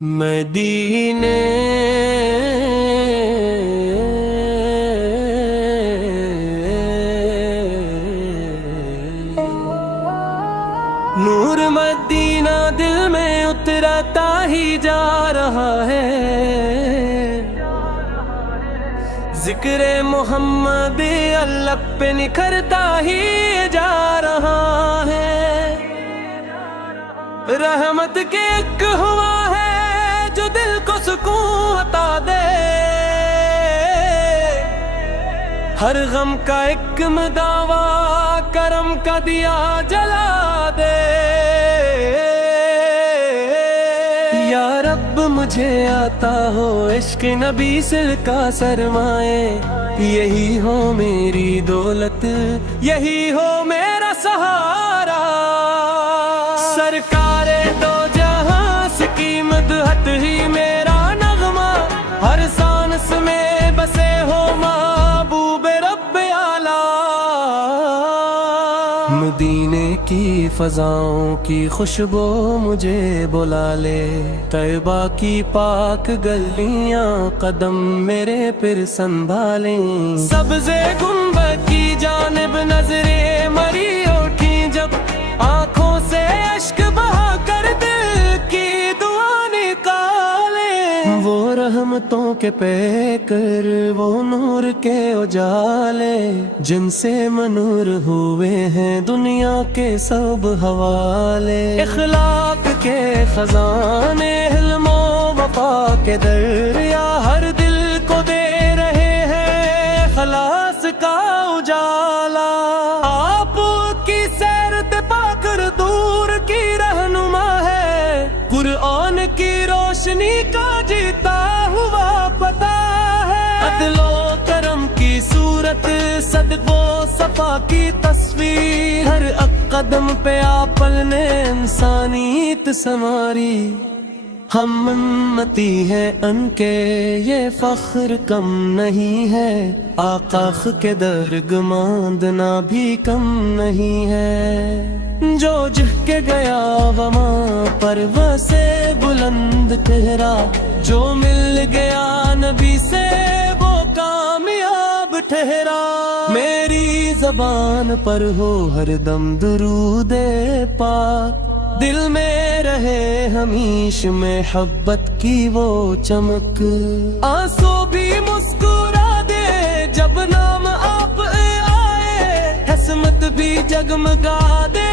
مدینے نور مدینہ دل میں اترتا ہی جا رہا ہے، ذکر محمد اللہ پہ نکھرتا ہی جا رہا ہے، رحمت کے ایک ہوا ہے جو دل کو سکون عطا دے، ہر غم کا ایک مداوا کرم کا دیا جلا دے۔ یا رب مجھے آتا ہو عشق نبی سر کا سرمائے، یہی ہو میری دولت، یہی ہو میرا سہارا، سرکار دو جہاں کی مدحت ہی میرا نغمہ، ہر سانس میں بسے ہو محبوب رب اعلیٰ۔ مدینے کی فضاؤں کی خوشبو مجھے بلا لے، طیبہ کی پاک گلیاں قدم میرے پھر سنبھالیں، سبز گنبد کی جانب نظریں مری اٹھی جب، آنکھوں سے اشک بہا کر دل کی دعا نکالیں، وہ رحمتوں کے پیکر، وہ نور کے اجالے، جن سے منور ہوئے ہیں دنیا کے سب حوالے، اخلاق کے خزانے، علم و وفا کے دریا، ہر دل کو دے رہے ہیں خلاص کا اجالا، آپ کی سیرت پا کر دور کی رہنما ہے، قرآن کی روشنی کا جیتا ہوا پتہ ہے، عدل و کرم کی صورت، صدق و صفا کی تصویر، ہر قدم پہ آپل نے انسانیت سنواری، ہم امتی ہیں ان کے یہ فخر کم نہیں ہے، آقا کے درگ ماندنا بھی کم نہیں ہے، جو جھ کے گیا وہاں پر سے بلند ٹھہرا، جو مل گیا نبی سے وہ کامیاب ٹھہرا، میری زبان پر ہو ہر دم درود پاک، دل میں رہے ہمیش محبت کی وہ چمک، آنسو بھی مسکرا دے جب نام آپ آئے، حسمت بھی جگمگا دے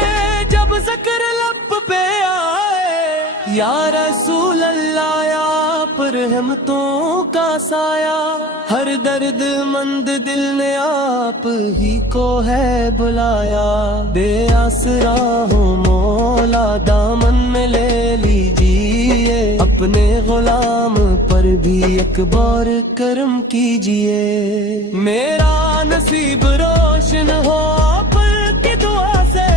جب ذکر لب پہ آئے، یا رسول اللہ آپ رحمتوں کا سایہ، ہر درد مند دل نے آپ ہی کو ہے بلایا، بے آسرا ہو مولا دامن میں لے لیجیے، اپنے غلام پر بھی ایک بار کرم کیجیے، میرا نصیب روشن ہو آپ کی دعا سے،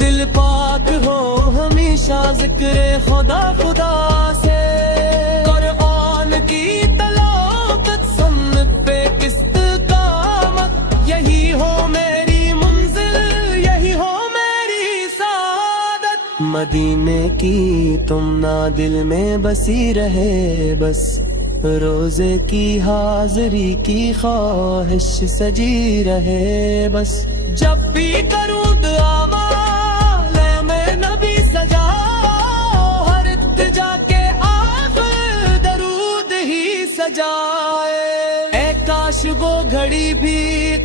دل پاک ہو ہمیشہ ذکر خدا خدا سے، قرآن کی تلاوت سن پہ استقامت، یہی ہو میری منزل، یہی ہو میری سعادت، مدینے کی تم نہ دل میں بسی رہے، بس روزے کی حاضری کی خواہش سجی رہے، بس جب بھی کروں دعا مالے میں نبی سجا، ہر التجا کے آخر درود ہی سجائے، اے کاش وہ گھڑی بھی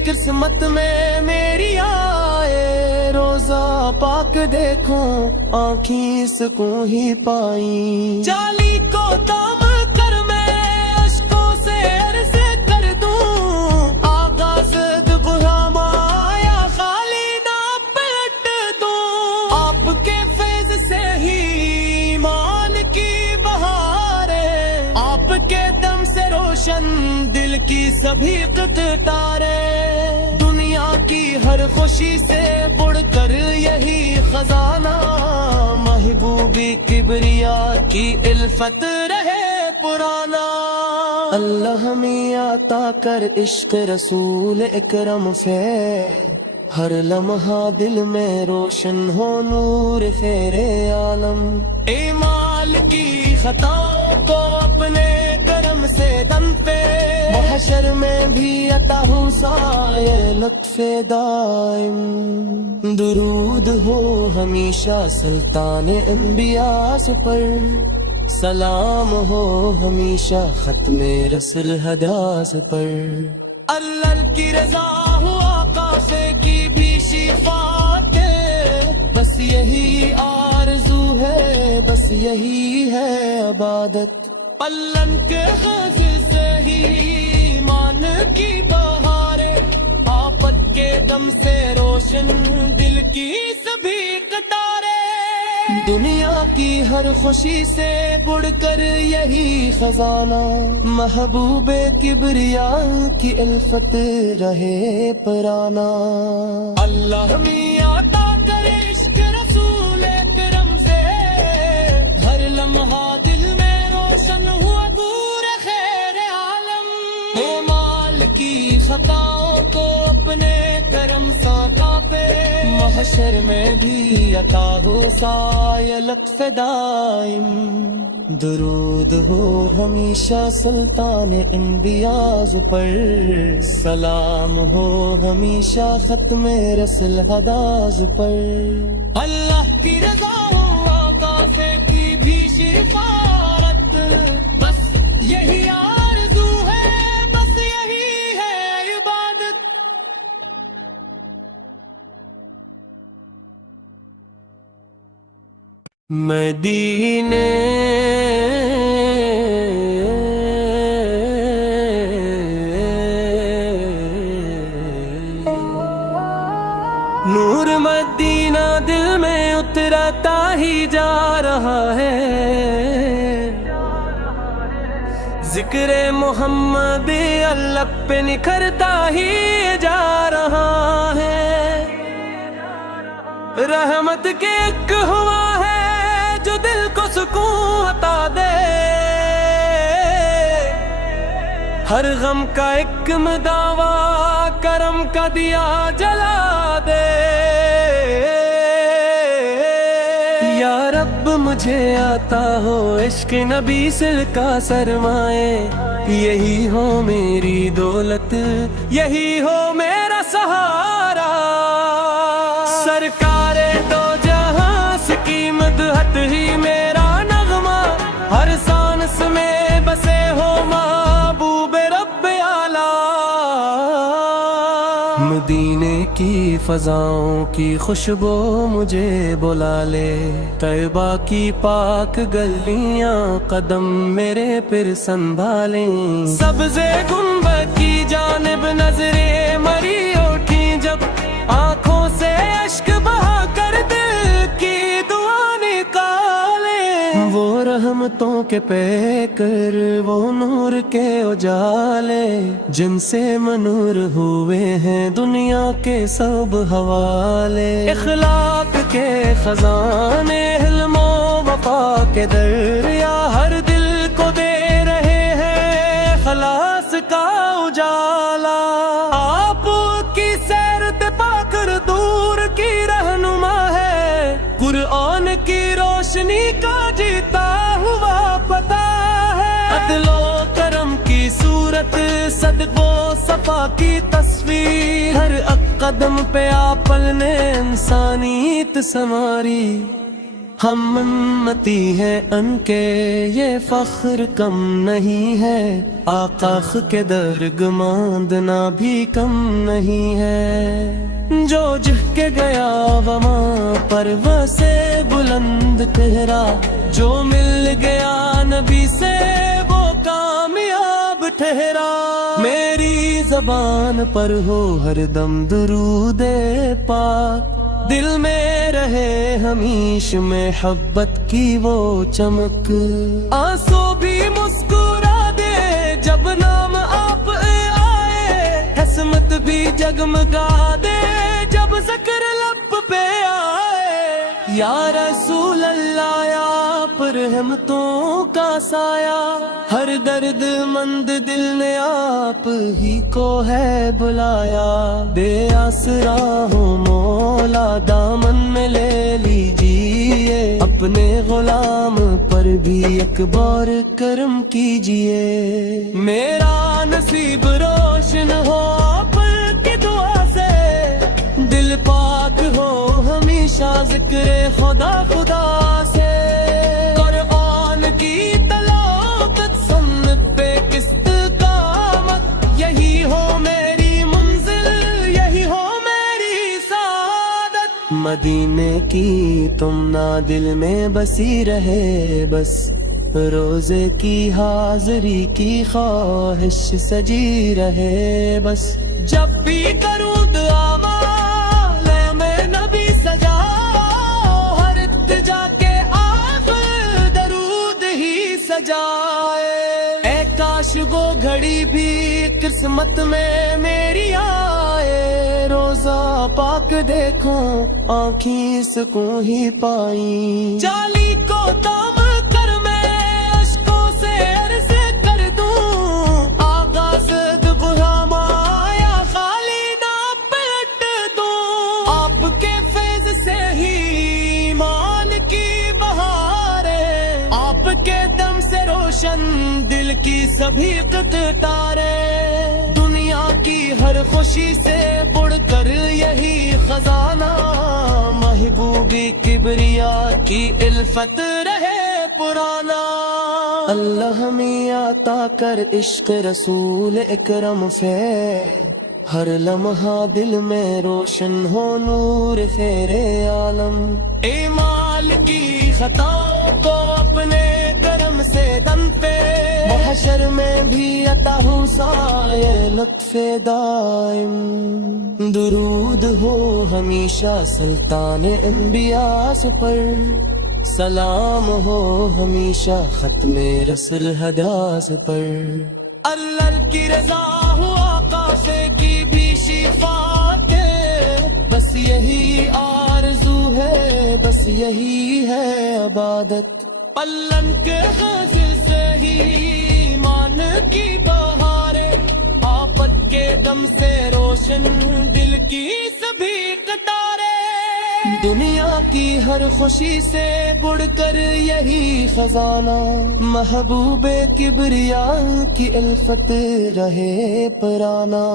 قسمت میں میری آئے، روزہ پاک دیکھوں آنکھیں سکون ہی پائیں، جالی کو دام کر میں اشکوں سے عرض کر دوں، آغاز غلام آیا خالی نہ پلٹ دوں، آپ کے فیض سے ہی ایمان کی بہار ہے، آپ کے دم سے روشن دل کی سبھی تارے، دنیا کی ہر خوشی سے بڑھ کر یہی خزانہ، محبوبی کبریا کی الفت رہے پرانا، اللہ ہمیں عطا کر عشق رسول اکرم سے، ہر لمحہ دل میں روشن ہو نور خیر عالم، اے مال کی خطاؤں کو اپنے کرم سے دم پہ، محشر میں بھی عطا ہو سایہ لطف دائم۔ درود ہو ہمیشہ سلطان انبیاء پر، سلام ہو ہمیشہ ختم رسل حداث پر۔ اللہ کی رضا ہو آقا سے کی بھی شفاعت، بس یہی آرزو ہے، بس یہی ہے عبادت۔ پلن کے غز سے ہی ایمان کی بہاریں، آپت کے دم سے روشن دل کی سبھی قطاریں۔ دنیا کی ہر خوشی سے بڑھ کر یہی خزانہ، محبوب کبریا کی الفت رہے پرانا۔ اللہ میاں عطا کرے عشق رسول کرم سے، ہر لمحہ دل میں روشن ہوا نور خیر عالم۔ مال کی خطاؤں کو اپنے کرم سا کاپے، محشر میں بھی عطا ہو سایہ لطف دائم۔ درود ہو ہمیشہ سلطان انبیاء پر، سلام ہو ہمیشہ ختم رسل حداث پر۔ اللہ کی رضا ہو آقا سے کی بھی شفاعت، بس یہی آرزو ہے، بس یہی ہے عبادت۔ مدینے نور مدینہ دل میں اترتا ہی جا رہا ہے، ذکر محمد اللہ پہ نکھرتا ہی جا رہا ہے۔ رحمت کے ایک ہوا ہے جو دل کو سکون عطا دے، ہر غم کا ایک مداوا کرم کا دیا جلا دے۔ یا رب مجھے عطا ہو عشق نبی سر کا سرمائے، یہی ہو میری دولت، یہی ہو میرا سہارا۔ سرکار دو جہاں کی مدحت ہی میرا نغمہ، ہر سانس میں بسے ہو محبوب رب اعلیٰ۔ مدینے کی فضاؤں کی خوشبو مجھے بلا لے، طیبہ کی پاک گلیاں قدم میرے پھر سنبھالیں۔ سبز گنبد کی جانب نظریں مری اٹھی جب، آنکھوں سے اشک بہا کر دل کی دعا نکالے۔ وہ رحمتوں کے پیکر، وہ نور کے اجالے، جن سے منور ہوئے ہیں دنیا کے سب حوالے۔ اخلاق کے خزانے، حلم و وفا کے دریا، ہر دل کو دے رہے ہیں خلاص کا اجالا۔ آپ کی سیرت پا کر دور کی رہنما ہے، قرآن کی روشنی کا جیتا ہوا پتہ ہے۔ عدل و کرم کی صورت، صدق و صفا کی تصویر، ہر قدم پہ آپل نے انسانیت سنواری۔ ہم امتی ہیں ان کے، یہ فخر کم نہیں ہے، آقا کے درگ ماندنا بھی کم نہیں ہے۔ جو جہ کے گیا وہاں پروا سے بلند ٹھہرا، جو مل گیا نبی سے وہ کامیاب ٹھہرا۔ میری زبان پر ہو ہر دم درود پاک، دل میں رہے ہمیش محبت کی وہ چمک۔ آنسو بھی مسکرا دے جب نام آپ آئے، حسمت بھی جگمگا دے جب ذکر لب پہ آئے۔ یا رسول اللہ آپ رحمتوں کا سایہ، ہر درد مند دل نے آپ ہی کو ہے بلایا، بے آسرا ہوں مولا دامن میں لے لیجیے، اپنے غلام پر بھی ایک بار کرم کیجیے، میرا نصیب روشن ہو آپ کی دعا سے، دل پاک ہو ہمیشہ ذکر خدا خدا سے، قرآن کی تلاوت سنت پہ استقامت، یہی ہو میری منزل یہی ہو میری سعادت، مدینے کی تمنا دل میں بسی رہے، بس روزے کی حاضری کی خواہش سجی رہے، بس جب بھی کروں دعا اے کاش وہ گھڑی بھی قسمت میں میری آئے، روزہ پاک دیکھوں آنکھیں سکون ہی پائیں، جالی کو دام کر میں اشکوں سے عرض کر دوں، آغاز غلام آیا خالی نہ پلٹ دوں، آپ کے فیض سے ہی ایمان کی بہاریں، آپ کے دم سے روشن دل کی سبھی قطاریں، دنیا کی ہر خوشی سے بڑھ کر یہی خزانہ، محبوبی کبریا کی الفت رہے پرانا، اللہ ہمیں عطا کر عشق رسول اکرم سے، ہر لمحہ دل میں روشن ہو نور خیر عالم، ایمال کی خطاؤں کو اپنے کرم سے دم پہ، محشر میں بھی عطا ہو سایہ لطف دائم، درود ہو ہمیشہ سلطان انبیاء پر، سلام ہو ہمیشہ ختم رسل ہداس پر، اللہ کی رضا ہو آقا سے کی بھی شفاعت، بس یہی آرزو ہے بس یہی ہے عبادت، پلن کے حاصل سے ہی ایمان کی بہاریں، آپت کے دم سے روشن دل کی سبھی قطاریں، دنیا کی ہر خوشی سے بڑھ کر یہی خزانہ، محبوب کبریا کی الفت رہے پرانا،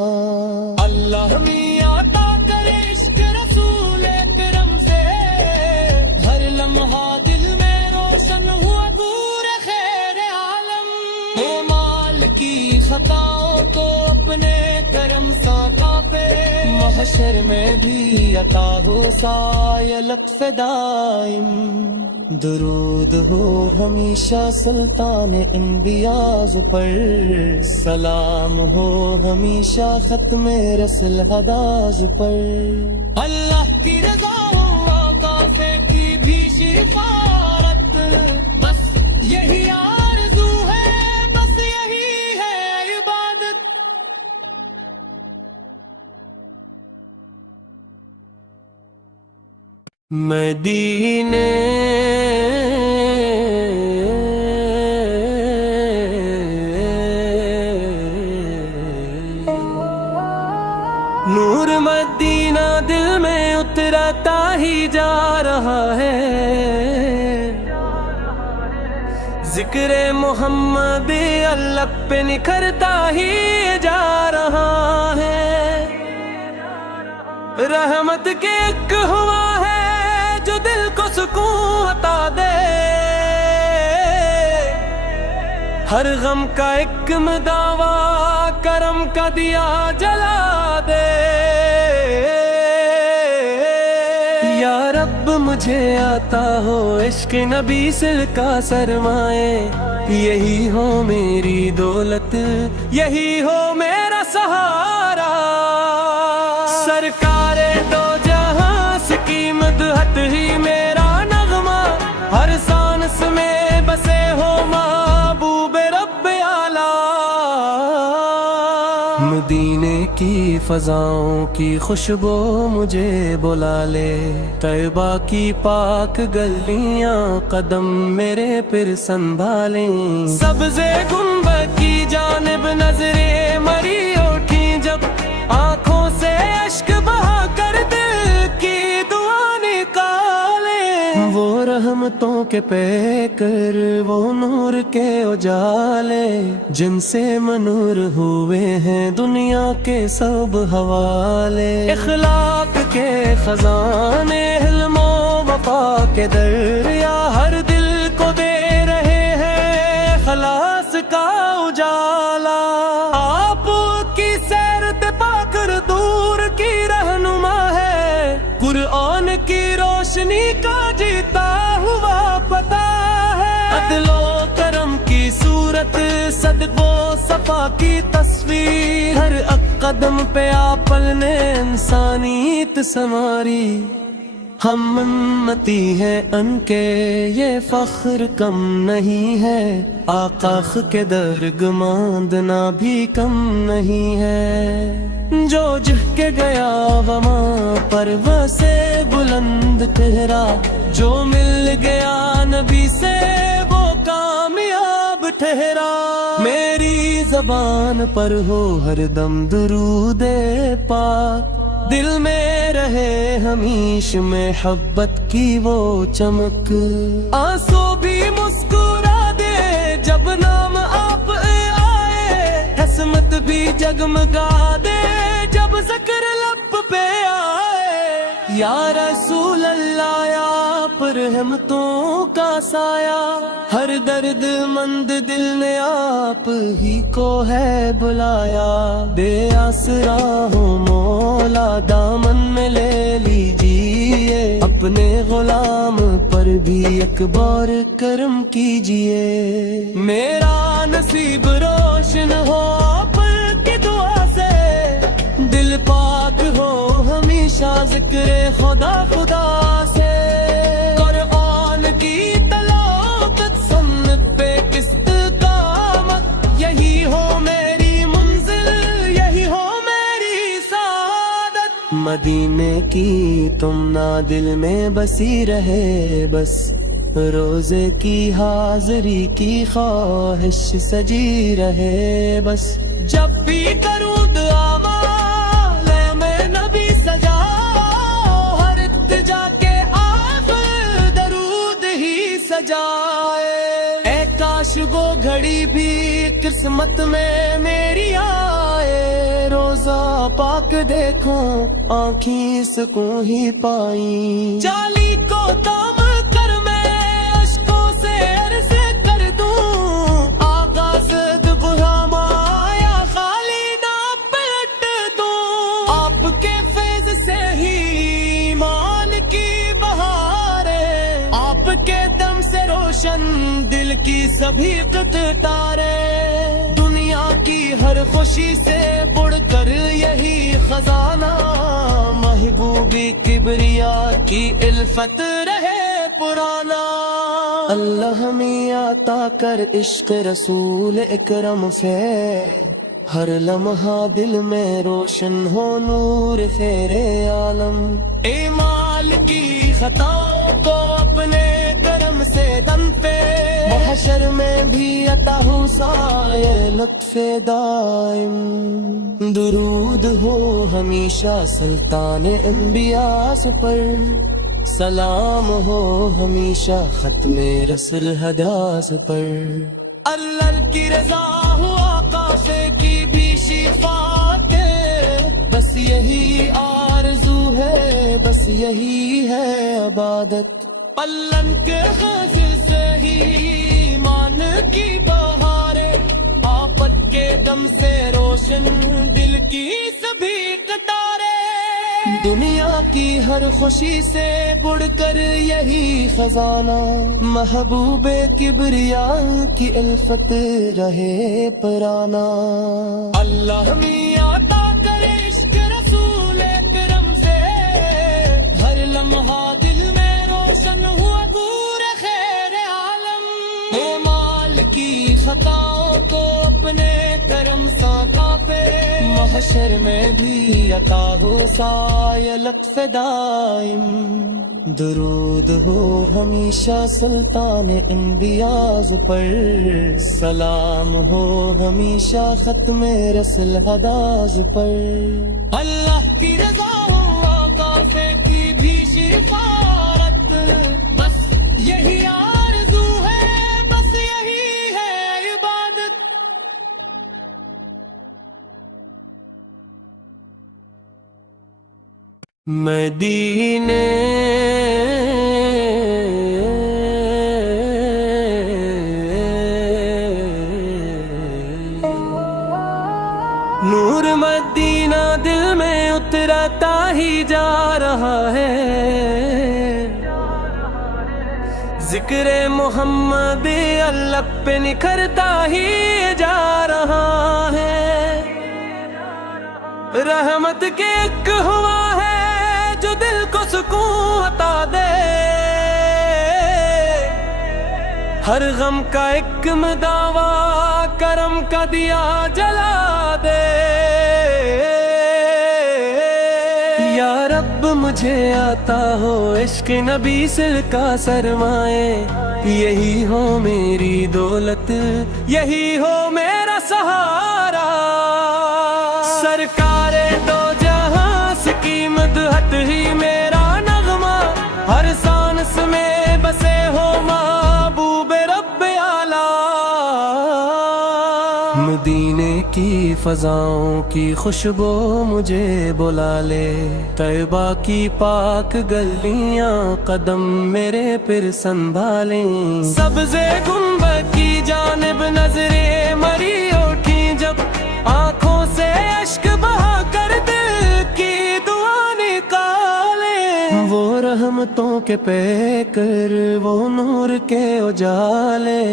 اللہ میاں عطا کرے عشق رسول اکرم سے، ہر لمحہ دل میں روشن ہوا نور خیر عالم، مال کی خطاؤں کو اپنے کرم ساقا پہ، محشر میں بھی عطا ہو سایہ لطف دائم، درود ہو ہمیشہ سلطان انبیاء پر، سلام ہو ہمیشہ ختم رسل ہداز پر، اللہ کی رضا ہو آقا سے کی بھی شفاعت، بس یہی آرزو ہے بس یہی ہے عبادت، مدینے نور مدینہ دل میں اترتا ہی جا رہا ہے، ذکر محمد اللہ پہ نکھرتا ہی جا رہا ہے، رحمت کے ایک ہوا ہے جو دل کو سکون عطا دے، ہر غم کا ایک مداوا کرم کا دیا جلا دے، یا رب مجھے آتا ہو عشق نبی سر کا سرمائے، یہی ہو میری دولت یہی ہو میرا سہارا، سرکار دو جہاں کی مدحت ہی میرا نغمہ، ہر سانس میں بسے ہو محبوب رب اعلیٰ، مدینے کی فضاؤں کی خوشبو مجھے بلا لے، طیبہ کی پاک گلیاں قدم میرے پھر سنبھالیں، سبز گنبد کی جانب نظریں مری اٹھی جب، آنکھوں سے اشک بہا کر دل کی دعا نکالیں، وہ رحمتوں کے پیکر، وہ نور کے اجالے، جن سے منور ہوئے ہیں دنیا کے سب حوالے، اخلاق کے خزانے، حلم و وفا کے دریا، ہر دل کو دے رہے ہیں خلاص کا اجالا، آپ کی سیرت پا کر دور کی رہنما ہے، قرآن کی روشنی کا جیتا ہوا پتہ ہے، عدل و کرم کی صورت، صدق و صفا کی تصویر، ہر قدم پہ آپل نے انسانیت سنواری، ہم امتی ہیں ان کے یہ فخر کم نہیں ہے، آقا کے درگ ماندنا بھی کم نہیں ہے، جو جھ کے گیا وہاں پروا سے بلند ٹھہرا، جو مل گیا نبی سے وہ کامیاب ٹھہرا، میری زبان پر ہو ہر دم درود پاک، دل میں رہے ہمیش محبت کی وہ چمک، آنسو بھی مسکرا دے جب نام آپ آئے، حسمت بھی جگمگا دے جب ذکر لب پہ آئے، یا رسول اللہ آپ رحمتوں کا سایہ، ہر درد مند دل نے آپ ہی کو ہے بلایا، بے آسرا ہو مولا دامن میں لے لیجیے، اپنے غلام پر بھی ایک بار کرم کیجیے، میرا نصیب روشن ہو آپ کی دعا سے، دل پاک ہو ہمیشہ ذکر خدا خدا سے، قرآن کی تلاوت سن پہ استقامت، یہی ہو میری منزل، یہی ہو میری سعادت، مدینے کی تم نہ دل میں بسی رہے، بس روزے کی حاضری کی خواہش سجی رہے، بس جب بھی کروں دعا میں نبی سجا، ہر التجا کے آخر درود ہی سجائے، اے کاش وہ گھڑی بھی قسمت میں میری آئے، روزہ پاک دیکھوں آنکھیں سکون ہی پائیں، جالی کو دام کر میں اشکوں سے عرض کر دوں، آغاز غلام آیا خالی نہ پلٹ دوں، آپ کے فیض سے ہی ایمان کی بہار ہے، آپ کے دم سے روشن دل کی سبھی تارے، دنیا کی ہر خوشی سے بڑھ کر یہی خزانہ، محبوبی کبریا کی الفت رہے پرانا، اللہ ہمیں عطا کر عشق رسول اکرم سے، ہر لمحہ دل میں روشن ہو نور خیر عالم، اعمال کی خطاؤں کو اپنے کرم سے دم پہ، محشر میں بھی عطا ہو سایہ لطف دائم، درود ہو ہمیشہ سلطان انبیاء پر، سلام ہو ہمیشہ ختم رسل حداث پر، اللہ کی رضا ہو آقا سے کی بھی شفاعت، بس یہی آرزو ہے، بس یہی ہے عبادت، پلن کے غز سے ہی ایمان کی بہارے، آپت کے دم سے روشن دل کی سبھی قطاریں، دنیا کی ہر خوشی سے بڑھ کر یہی خزانہ، محبوب کبریا کی الفت رہے پرانا، اللہ ہمیں عطا کرے عشق رسول اکرم سے، ہر لمحہ دل میں روشن ہوا نور خیر عالم، اعمال کی خطاؤں کو اپنے کرم سا کاپے، حشر میں بھی عطا ہو سایہ لطف دائم، درود ہو ہمیشہ سلطان انبیاز پر، سلام ہو ہمیشہ ختم رسل ہداز پر، اللہ کی رضا ہو آقا سے کی بھی شفاعت، بس یہی آرزو ہے، بس یہی ہے عبادت۔ مدینے نور مدینہ دل میں اترتا ہی جا رہا ہے، ذکر محمد اللہ پہ نکھرتا ہی جا رہا ہے، رحمت کے ایک ہوا ہے جو دل کو سکون عطا دے، ہر غم کا ایک مداوا کرم کا دیا جلا دے، یا رب مجھے آتا ہو عشق نبی سل کا سرمائے، یہی ہو میری دولت، یہی ہو میرا سہارا، سرکار دو جہاں کی مدحت ہی میرا نغمہ، ہر سانس میں بسے ہو محبوب رب اعلیٰ، مدینے کی فضاؤں کی خوشبو مجھے بلا لے، طیبہ کی پاک گلیاں قدم میرے پھر سنبھالیں، سبز گنبد کی جانب نظریں مری اٹھی جب، آنکھوں سے اشک بہا کر دل کی دعا نکالیں، وہ رحمتوں کے پیکر، وہ نور کے اجالے،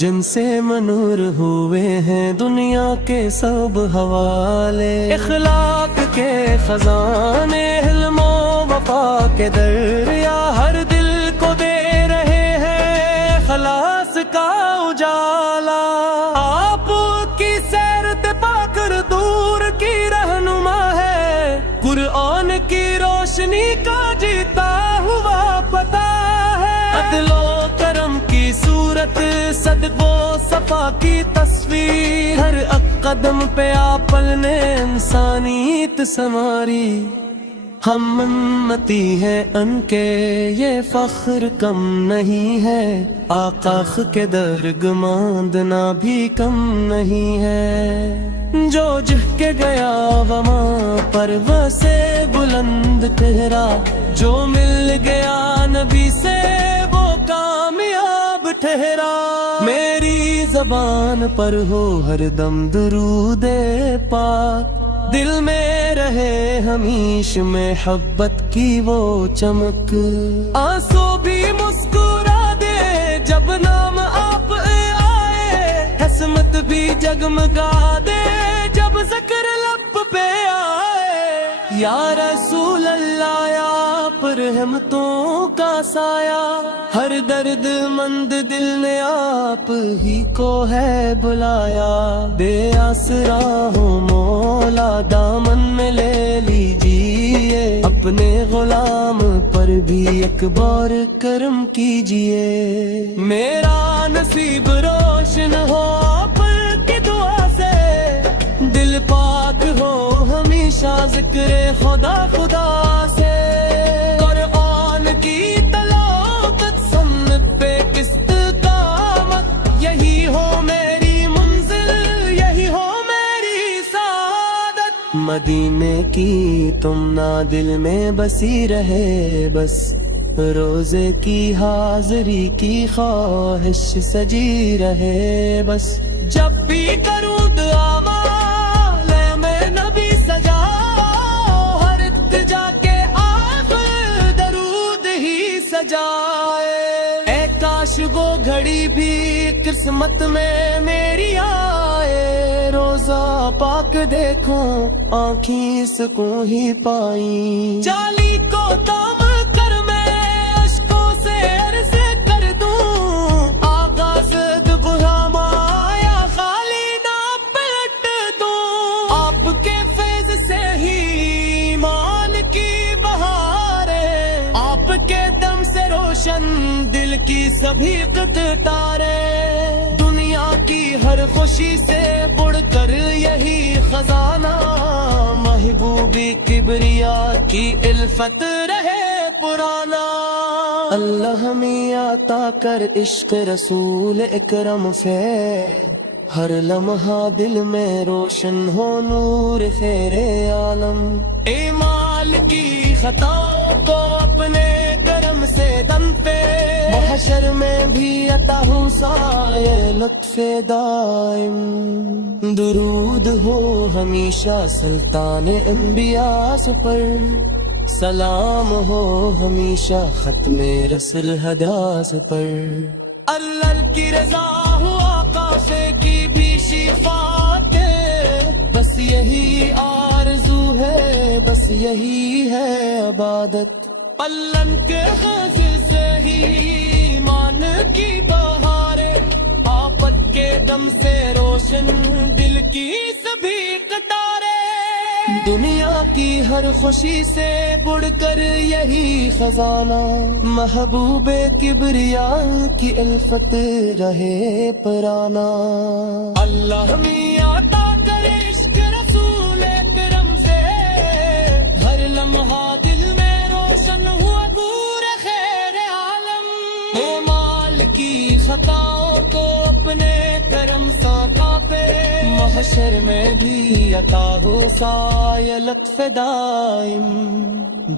جن سے منور ہوئے ہیں دنیا کے سب حوالے، اخلاق کے خزانے، علم و وفا کے دریا، ہر دل کو دے رہے ہیں خلاص کا اجالا، آپ کی سیرت پا کر دور کی رہنما ہے، قرآن کی روشنی کا جیتا ہوا پتہ ہے، عدل و کرم کی صورت، صدق و صفا کی تصویر، ہر قدم پہ آپل نے انسانیت سنواری، ہم امتی ہیں ان کے یہ فخر کم نہیں ہے، آقا کے درگ ماندنا بھی کم نہیں ہے، جو جہ کے گیا وہاں پر سے بلند ٹھہرا، جو مل گیا نبی سے وہ کامیاب ٹھہرا، میری زبان پر ہو ہر دم درود پاک، دل میں رہے ہمیش محبت کی وہ چمک، آنسو بھی مسکرا دے جب نام آپ آئے، حسمت بھی جگمگا دے جب ذکر لب پہ آئے، یا رسول اللہ آپ رحمتوں کا سایہ، ہر درد مند دل نے آپ ہی کو ہے بلایا، بے آسرا ہو مولا دامن میں لے لیجیے، اپنے غلام پر بھی ایک بار کرم کیجیے، میرا نصیب روشن ہو آپ کی دعا سے، دل پاک ہو ہمیشہ ذکر خدا خدا سے، قرآن کی تلاوت سن پہ استقامت، یہی ہو میری منزل، یہی ہو میری سعادت، مدینے کی تمنا دل میں بسی رہے، بس روزے کی حاضری کی خواہش سجی رہے، بس جب بھی کروں دعا مالے میں نبی سجا، ہر التجا کے آخر درود ہی سجائے، اے کاش وہ گھڑی بھی قسمت میں میری آئے، روزہ پاک دیکھوں آنکھیں سکون ہی پائیں، جالی کو تام کر میں اشکوں سے عرض کر دوں، آغاز غلام آیا خالی نہ پلٹ دوں، آپ کے فیض روشن دل کی سبھی قطارے، دنیا کی ہر خوشی سے بڑھ کر یہی خزانہ، محبوبی کبریا کی الفت رہے پرانا۔ اللہ ہمیں عطا کر عشق رسول اکرم سے، ہر لمحہ دل میں روشن ہو نور خیر عالم۔ اعمال کی خطاؤں کو اپنے کرم سے دم پہ، محشر میں بھی عطا ہو سایہ لطف دائم۔ درود ہو ہمیشہ سلطان انبیاء پر، سلام ہو ہمیشہ ختم رسل ہداس پر۔ اللہ کی رضا ہو آقا سے کی بھی شفاعت، بس یہی آرزو ہے، بس یہی ہے عبادت۔ پلن کے غازل سے ہی ایمان کی بہاریں، آپت کے دم سے روشن دل کی سبھی قطاریں، دنیا کی ہر خوشی سے بڑھ کر یہی خزانہ، محبوب کبریا کی الفت رہے پرانا۔ اللہ ہمیں عطا کر عشق رسول اکرم سے، ہر لمحہ دل میں روشن ہوا نور خیر عالم۔ اعمال کی خطاؤں کو اپنے کرم سا کاپے، محشر میں بھی عطا ہو سایہ لطف دائم۔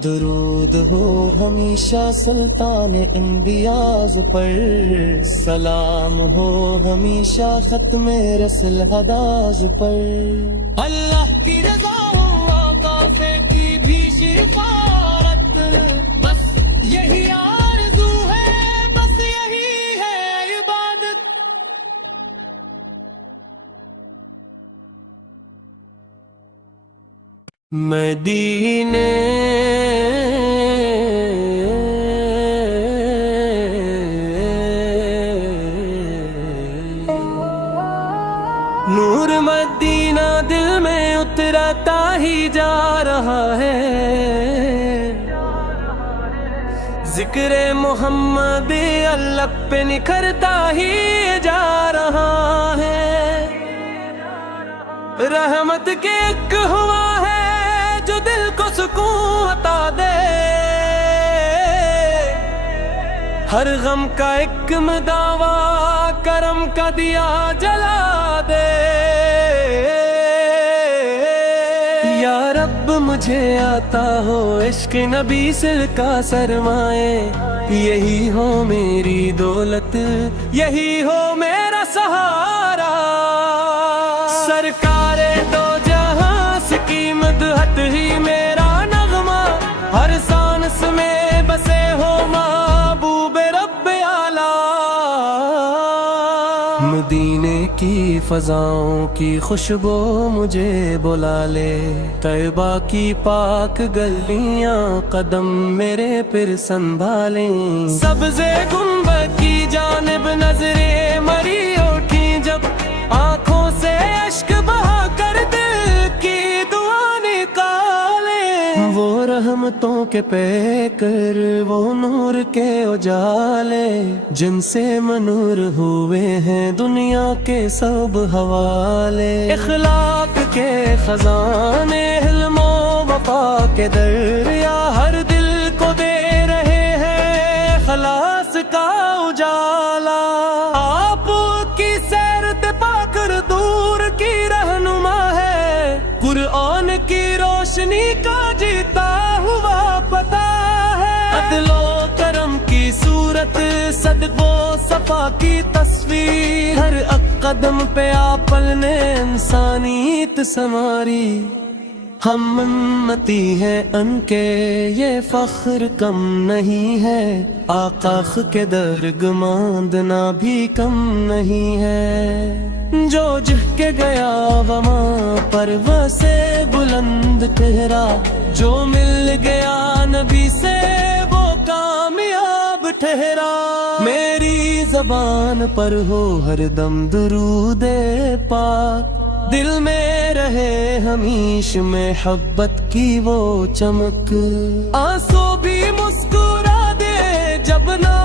درود ہو ہمیشہ سلطان انبیاء پر، سلام ہو ہمیشہ ختم رسل ہداز پر۔ اللہ کی رضا ہو آقا سے کی بھی شفاعت، بس یہی آرزو ہے، بس یہی ہے عبادت۔ مدینے نور مدینہ دل میں اترتا ہی جا رہا ہے، ذکر محمد اللہ پہ نکھرتا ہی جا رہا ہے۔ رحمت کے ایک ہوا ہے جو دل کو سکون عطا دے، ہر غم کا ایک مداوا کرم کا دیا جلا دے۔ یا رب مجھے عطا ہو عشق نبی سل کا سرمائے، یہی ہو میری دولت، یہی ہو میرا سہارا۔ سرکار دو جہاں کی مدحت ہی میرا نغمہ، ہر سانس میں بسے ہو محبوب رب اعلیٰ۔ مدینے کی فضاؤں کی خوشبو مجھے بلا لے، طیبہ کی پاک گلیاں قدم میرے پھر سنبھالیں۔ سبز گنبد کی جانب نظریں مری اٹھی جب، آنکھوں سے اشک بہا کر دل کی دعا نکالے۔ وہ رحمتوں کے پیکر، وہ نور کے اجالے، جن سے منور ہوئے ہیں دنیا کے سب حوالے۔ اخلاق کے خزانے، حلم و وفا کے دریا، ہر دل کو دے رہے ہیں خلاص کا اجالا۔ آپ کی سیرت پا کر دور کی رہنما ہے، قرآن کی روشنی کا جیتا ہوا پتا ہے۔ عدل و کرم کی صورت، صدق و صفا کی تصویر، ہر قدم پہ آپل نے انسانیت سنواری۔ ہم امتی ہیں ان کے یہ فخر کم نہیں ہے، آقا کے درگ ماندنا بھی کم نہیں ہے۔ جو جہ کے گیا وہاں پر سے بلند ٹھہرا، جو مل گیا نبی سے وہ کامیاب ٹھہرا۔ میری زبان پر ہو ہر دم درود پاک، دل میں رہے ہمیش محبت کی وہ چمک۔ آنسو بھی مسکرا دے جب نہ